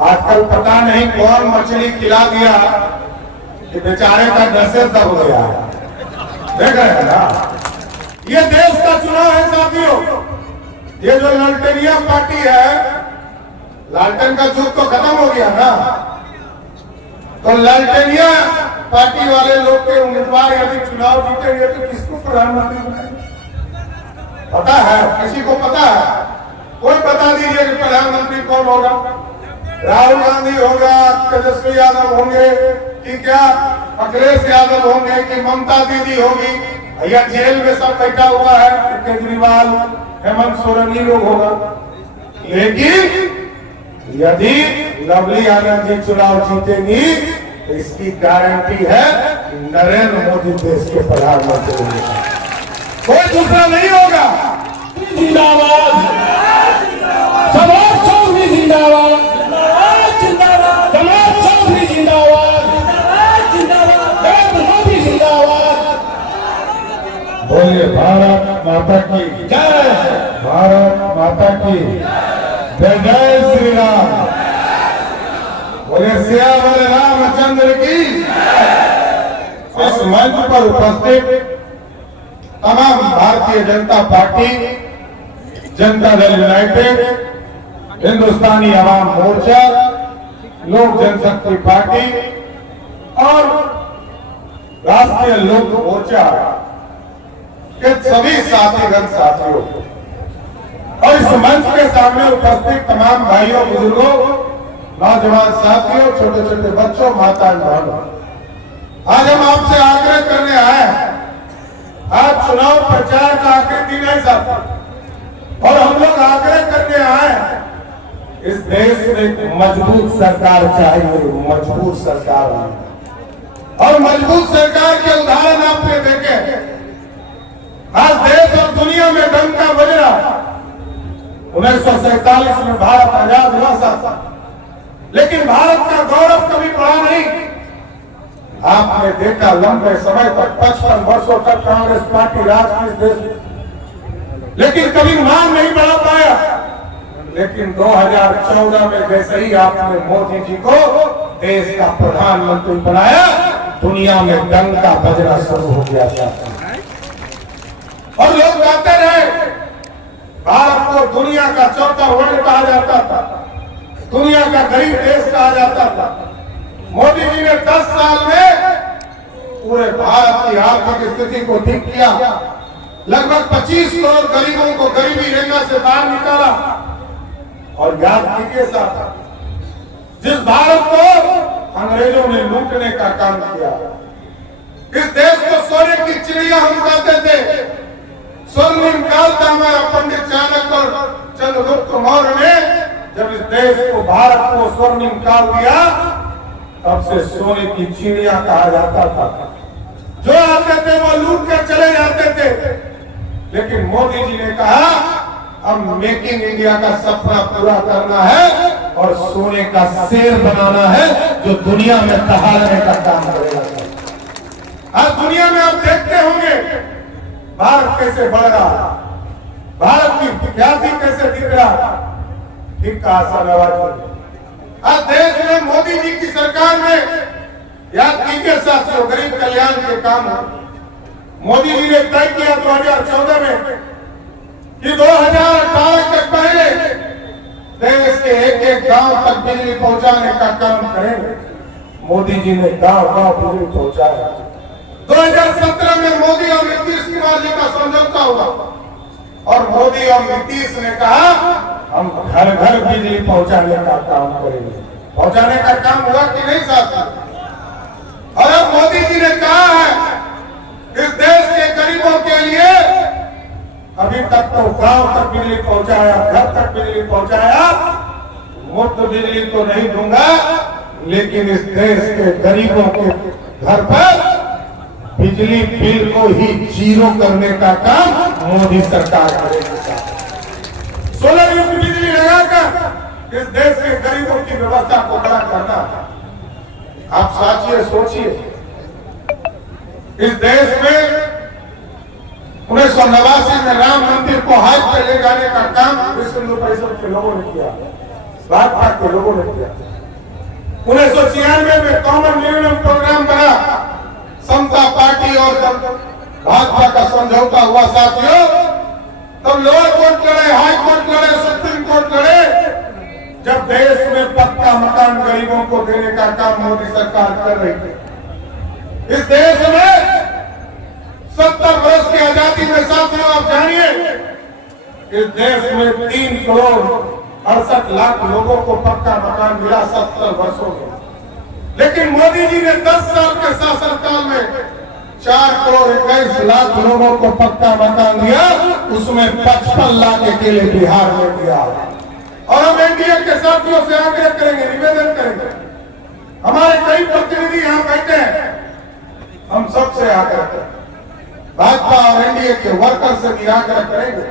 आजकल पता नहीं कौन मछली खिला दिया कि बेचारे का नशे दब गया। देख रहे हैं ना, ये देश का चुनाव है साथियों। ये जो लालटेनिया पार्टी है, लालटेन का युग तो खत्म हो गया ना, तो लालटेनिया पार्टी वाले लोग के उम्मीदवार यदि चुनाव जीतेंगे तो किसको प्रधानमंत्री बनाएंगे? पता है? किसी को पता है? कोई बता दीजिए कि प्रधानमंत्री कौन होगा? राहुल गांधी होगा, तेजस्वी यादव होंगे कि क्या अखिलेश यादव होंगे कि ममता दीदी होगी, या जेल में सब बैठा हुआ है केजरीवाल, हेमंत सोरेन लोग होगा। लेकिन यदि लवली आनंद जी चुनाव जीतेंगी तो इसकी गारंटी है कि नरेंद्र मोदी देश के प्रधानमंत्री होंगे, कोई दूसरा नहीं होगा। जिंदाबाद, समाज चौधरी जिंदाबाद, समाज चौधरी जिंदाबाद, नरेंद्र मोदी जिंदाबाद। बोलिए भारत माता की जय, भारत माता की जय, जय श्री राम। बोले सियावर रामचंद्र की। इस मंच पर उपस्थित तमाम भारतीय जनता पार्टी, जनता दल यूनाइटेड, हिंदुस्तानी आवाम मोर्चा, लोक जनशक्ति पार्टी और राष्ट्रीय लोक मोर्चा के सभी साथीगण साथियों और इस मंच के सामने उपस्थित तमाम भाइयों, बुजुर्गों, नौजवान साथियों, छोटे छोटे बच्चों, माता बहनों, आज हम आपसे आग्रह करने आए हैं। आज चुनाव प्रचार का आखिरी दिन है साहब, और हम लोग आग्रह करने आए हैं, इस देश में एक मजबूत सरकार चाहिए, मजबूत सरकार। और मजबूत सरकार के उदाहरण आपने देखे। आज देश और दुनिया में डंका बज रहा। 1947 में भारत आजाद हुआ था, लेकिन भारत का गौरव कभी बढ़ा नहीं। आपने देखा लंबे समय तक 55 वर्षों तक कांग्रेस पार्टी राज की देश में, लेकिन कभी मान नहीं बढ़ा पाया। लेकिन 2014 में जैसे ही आपने मोदी जी को देश का प्रधानमंत्री बनाया, दुनिया में डंका बजना शुरू हो गया था। और लोग कहते रहे भारत को दुनिया का चौथा वर्ल्ड कहा जाता था, दुनिया का गरीब देश कहा जाता था। मोदी जी ने 10 साल में पूरे भारत की आर्थिक स्थिति को ठीक किया, लगभग 25 करोड़ गरीबों को गरीबी रेखा से बाहर निकाला। और याद कीजिए साहब, जिस भारत को अंग्रेजों ने लूटने का काम किया, इस देश को सोने की चिड़िया हम कहते थे, स्वर्णिम काल था हमारा पंडित चाणक्य और चंद्रगुप्त मौर्य ने जब इस देश को, भारत को स्वर्णिम काल दिया, तब से सोने की चिड़िया कहा जाता था। जो आते थे वो लूट कर चले जाते थे। लेकिन मोदी जी ने कहा अब मेकिंग इंडिया का सपना पूरा करना है और सोने का शेर बनाना है जो दुनिया में दहाड़ने का काम करेगा। आज दुनिया में आप देखते होंगे भारत कैसे बढ़ रहा, भारत की ख्याति कैसे दिख रहा। ठीक का आशा नवाज आज देश में मोदी जी की सरकार में, याद कीजिए साथियों, गरीब कल्याण के काम मोदी जी ने तय किया 2014 में कि 2018 तक पहले देश के एक एक गांव तक बिजली पहुंचाने का काम करेंगे। मोदी जी ने गांव-गांव बिजली पहुंचाया। 2017 में मोदी और नीतीश कुमार जी का समझौता हुआ और मोदी और नीतीश ने कहा हम घर घर बिजली पहुंचाने का काम करेंगे। पहुंचाने का काम हुआ कि नहीं साथियों? और अब मोदी जी ने कहा है इस देश के गरीबों के लिए अभी तक तो गांव तक बिजली पहुंचाया, घर तक बिजली पहुंचाया, मुफ्त बिजली तो नहीं दूंगा, लेकिन इस देश के गरीबों के घर पर बिजली बिल को ही जीरो करने का काम मोदी सरकार करेगी। सोलर युक्त बिजली लगाकर इस देश के गरीबों की व्यवस्था को बड़ा करना। आप सोचिए इस देश में 1989 में राम मंदिर को हाइट पे ले जाने का काम विश्व हिंदू परिषद के लोगों ने किया। भाजपा के लोगों ने किया। 1996 में कॉमन मिनिमम प्रोग्राम बना, समता पार्टी और भाजपा का समझौता हुआ साथियों। तब लोअर कोर्ट लड़े, हाई कोर्ट लड़े, सुप्रीम कोर्ट लड़े, जब देश में पक्का मकान गरीबों को देने का काम मोदी सरकार कर रही थी। इस देश में 70 वर्ष की आजादी में साथियों आप जानिए, इस देश में 3 करोड़ 68 लाख लोगों को पक्का मकान मिला 70 वर्षों में। लेकिन मोदी जी ने 10 साल के शासनकाल में 4 करोड़ 21 लाख लोगों को पक्का मकान दिया, उसमें 55 लाख अकेले बिहार में दिया। और हम एनडीए के साथियों से आग्रह करेंगे, निवेदन करेंगे, हमारे कई प्रतिनिधि यहाँ बैठे हैं, हम सबसे आग्रह करें, भाजपा और एनडीए के वर्कर से भी आग्रह करेंगे।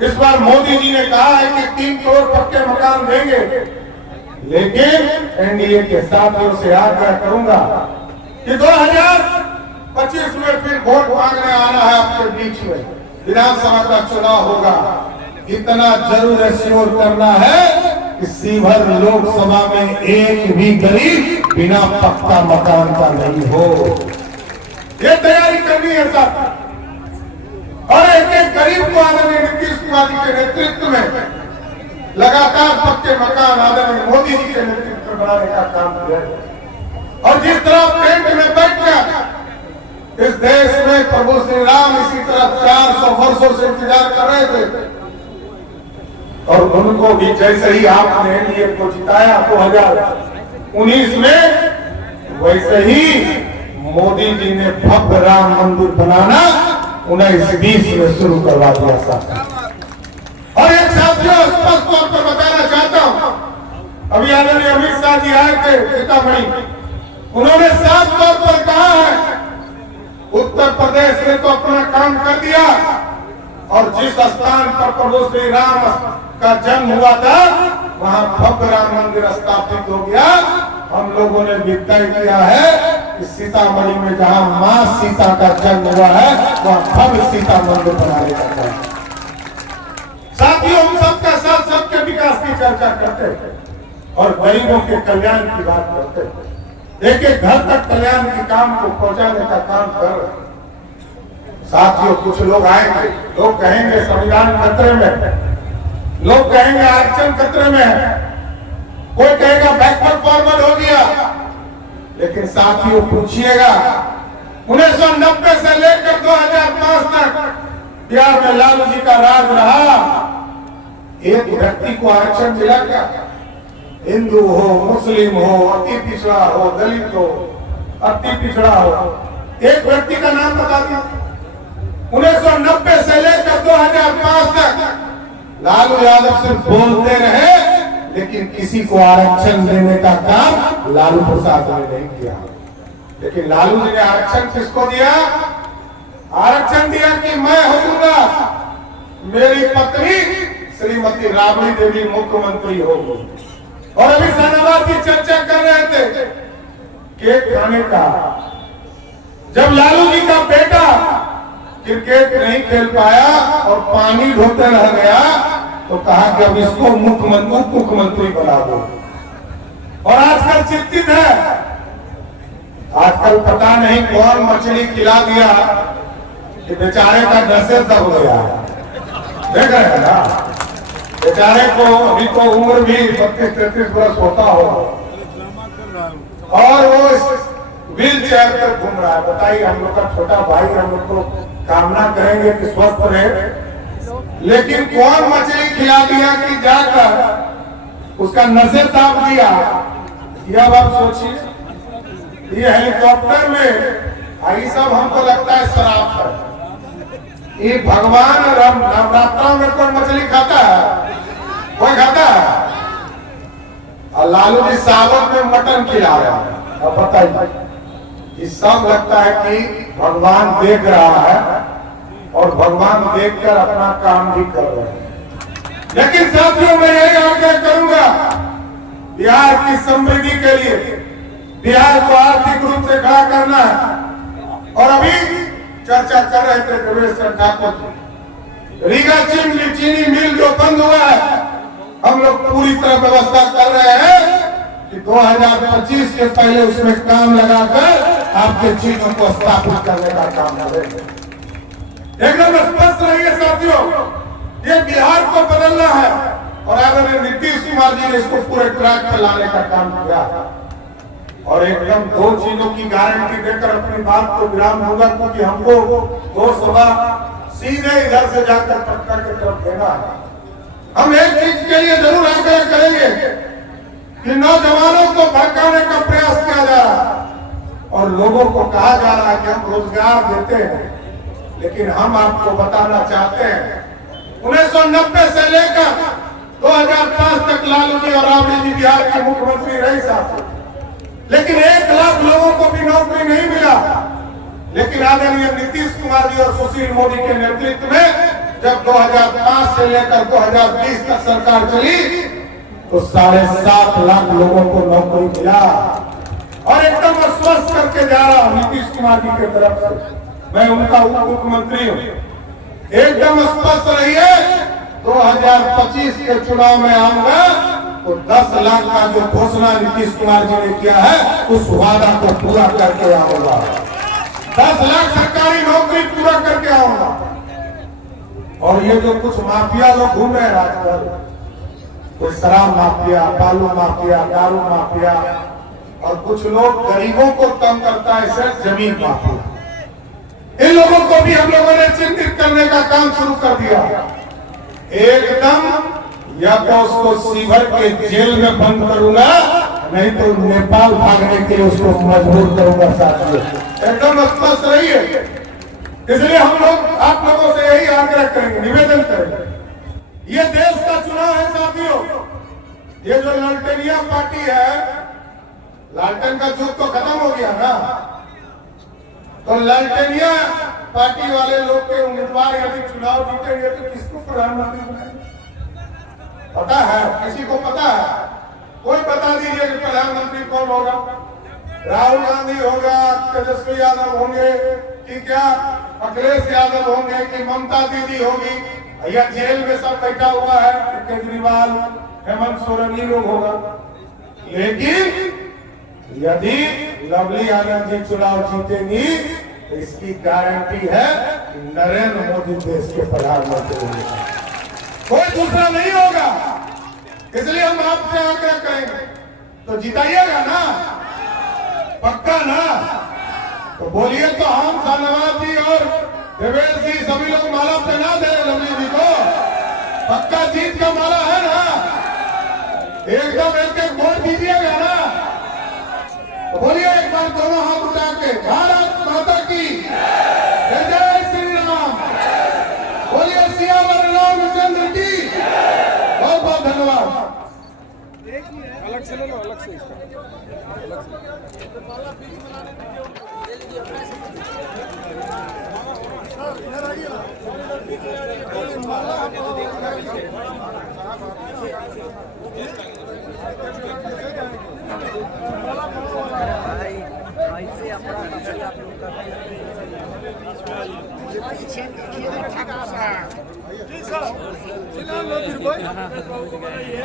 इस बार मोदी जी ने कहा है कि 3 करोड़ पक्के मकान देंगे, लेकिन एनडीए के साथियों से आग्रह करूंगा कि 2025 में फिर वोट मांगने आना है आपके बीच में, विधानसभा का चुनाव होगा। इतना जरूर एश्योर करना है कि सीभर लोकसभा में एक भी गरीब बिना पक्का मकान का नहीं हो। ये तैयारी करनी है साहब। और एक गरीब को आदरणीय नीतीश कुमार जी के नेतृत्व में लगातार पक्के मकान आदरणीय मोदी जी के नेतृत्व में बनाने का काम किया। और जिस तरह टेंट में बैठकर इस देश में प्रभु श्री राम इसी तरह 400 वर्षों से इंतजार कर रहे थे, और उनको भी जैसे ही आपने एनडीए को जिताया 2019 में, वैसे ही मोदी जी ने भव्य राम मंदिर बनाना 19-20 में शुरू करवा दिया साहब। और एक साथियों स्पष्ट तौर पर बताना चाहता हूं, अभी आदरणीय अमित शाह जी आए थे सीतामढ़ी, उन्होंने साफ तौर पर कहा है उत्तर प्रदेश ने तो अपना काम कर दिया, और जिस स्थान पर प्रभु श्री राम का जन्म हुआ था वहां भव्य राम मंदिर स्थापित हो गया। हम लोगों ने भी तय किया है कि सीतामढ़ी में जहां मां सीता का जन्म हुआ है वहां भव्य सीता मंदिर बनाने का काम। साथियों हम सबका साथ सबके विकास की चर्चा करते हैं और गरीबों के कल्याण की बात करते हैं, एक घर तक कल्याण के काम को पहुंचाने का काम कर रहे हैं। साथियों कुछ लोग आएंगे, लोग कहेंगे संविधान खतरे में, लोग कहेंगे आरक्षण खतरे में है, कोई कहेगा बैकवर्ड फॉरवर्ड हो गया। लेकिन साथियों पूछिएगा 1990 से लेकर 2005 तक बिहार में लालू जी का राज रहा, एक व्यक्ति को आरक्षण मिला क्या? हिंदू हो, मुस्लिम हो, अति पिछड़ा हो, दलित हो, अति पिछड़ा हो, एक व्यक्ति का नाम बता दिया। 1990 से लेकर 2005 तक लालू यादव सिर्फ बोलते रहे, लेकिन किसी को आरक्षण देने का काम लालू प्रसाद ने नहीं किया। लेकिन लालू जी ने आरक्षण किसको दिया? आरक्षण दिया कि मैं होऊंगा, मेरी पत्नी श्रीमती राबड़ी देवी मुख्यमंत्री होगी। और अभी शाहनवाज की चर्चा कर रहे थे केक खाने का। जब लालू जी का बेटा क्रिकेट नहीं खेल पाया और पानी ढोते रह गया, तो कहा कि अब इसको मुख्यमंत्री बना दो। और आजकल चिंतित है, आजकल पता नहीं कौन मछली खिला दिया कि बेचारे का नशे दब गया। देख रहे हैं ना, बेचारे को अभी तो उम्र भी 32-33 वर्ष होता होगा और वो व्हील चेयर पर घूम रहा है। बताइए, हम लोग का छोटा भाई, हम लोग को कामना करेंगे कि स्वस्थ रहे, लेकिन कौन मछली खिला दिया कि जाकर उसका नशे ताप दिया। यह बात सोचिए, ये हेलीकॉप्टर में ये सब हमको लगता है शराब है। ये भगवान नवरात्रों में कौन मछली खाता है? कोई खाता है? और लालू जी सावन में मटन खिला रहे हैं। अब बताइए, ये सब लगता है कि भगवान देख रहा है और भगवान देखकर अपना काम भी कर रहे हैं। लेकिन साथियों मैं यही आग्रह करूंगा, बिहार की समृद्धि के लिए बिहार को आर्थिक रूप से खड़ा करना है। और अभी चर्चा कर रहे थे देवेश ठाकुर जी, रीगा चीनी मिल जो बंद हुआ है हम लोग पूरी तरह व्यवस्था कर रहे हैं कि 2025 के पहले उसमें काम लगाकर आपके चीजों को स्थापित करने का काम करेंगे। एकदम स्पष्ट रहिए साथियों, ये बिहार को बदलना है और आदरणीय नीतीश कुमार जी ने इसको पूरे ट्रैक पर लाने का काम किया और एकदम दो चीजों की गारंटी देकर अपनी बात को विराम दूंगा, क्योंकि हमको दो सभा सीधे इधर से जाकर पटना की तरफ देना है। हम एक चीज के लिए जरूर आग्रह करेंगे कि नौजवानों को भड़काने का प्रयास किया जा रहा है और लोगों को कहा जा रहा है कि हम रोजगार देते हैं, लेकिन हम आपको बताना चाहते हैं 1990 से लेकर 2005 तक लालू जी और राबड़ी जी बिहार के मुख्यमंत्री रहे साहब, लेकिन 1 लाख लोगों को भी नौकरी नहीं मिला। लेकिन आदरणीय नीतीश कुमार जी और सुशील मोदी के नेतृत्व में जब 2005 से लेकर 2020 तक सरकार चली तो 7.5 लाख लोगों को नौकरी मिला और एकदम स्वस्थ करके जा रहा हूं नीतीश कुमार जी की तरफ से, मैं उनका उप मुख्यमंत्री हूं। एकदम स्पष्ट रहिए, 2025 के चुनाव में आऊंगा तो 10 लाख का जो घोषणा नीतीश कुमार जी ने किया है उस वादा को पूरा करके आऊंगा। 10 लाख सरकारी नौकरी पूरा करके आऊंगा। और ये जो कुछ माफिया लोग घूम रहे हैं आजकल, कोई शराब माफिया, बालू माफिया, दारू माफिया और कुछ लोग गरीबों को तंग करता है सिर्फ जमीन माफिया, इन लोगों को भी हम लोगों ने चिन्हित करने का काम शुरू कर दिया। एकदम या तो उसको सीवर के जेल में बंद करूंगा, नहीं तो नेपाल भागने के लिए उसको मजबूर करूंगा साथियों। एकदम स्पष्ट रहिए, इसलिए हम लोग आप लोगों से यही आग्रह करेंगे, निवेदन करेंगे, ये देश का चुनाव है साथियों। ये जो लालटेनिया पार्टी है, लालटेन का युग तो खत्म हो गया ना, तो लालटेनिया पार्टी वाले लोग के उम्मीदवार यदि चुनाव जीतेंगे तो किसको प्रधानमंत्री बनाएंगे? पता है? किसी को पता है? कोई बता दीजिए कि प्रधानमंत्री कौन होगा? राहुल गांधी होगा, तेजस्वी यादव होंगे कि क्या अखिलेश यादव होंगे कि ममता दीदी होगी, या जेल में सब बैठा हुआ है केजरीवाल, हेमंत सोरेन लोग होगा। लेकिन यदि लवली आनंद जी चुनाव जीतेंगी तो इसकी गारंटी है कि नरेंद्र मोदी देश के प्रधानमंत्री होंगे, कोई दूसरा नहीं होगा। इसलिए हम आपसे आग्रह करेंगे, तो जिताइएगा ना, पक्का ना? तो बोलिए तो हम शाहनवाज जी और देवेश जी सभी लोग माला पहना दे लवली जी को, पक्का जीत का माला है ना? एकदम एक वोट दीजिएगा ना? तो बोलिए एक बार दोनों हाथ उठा के, भारत माता की जय, जय श्री राम, बोलिए सियावर रामचंद्र की। बहुत बहुत धन्यवाद। अलग से ले लो, अलग से इसका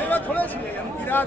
अलग थोड़ा हम गिरा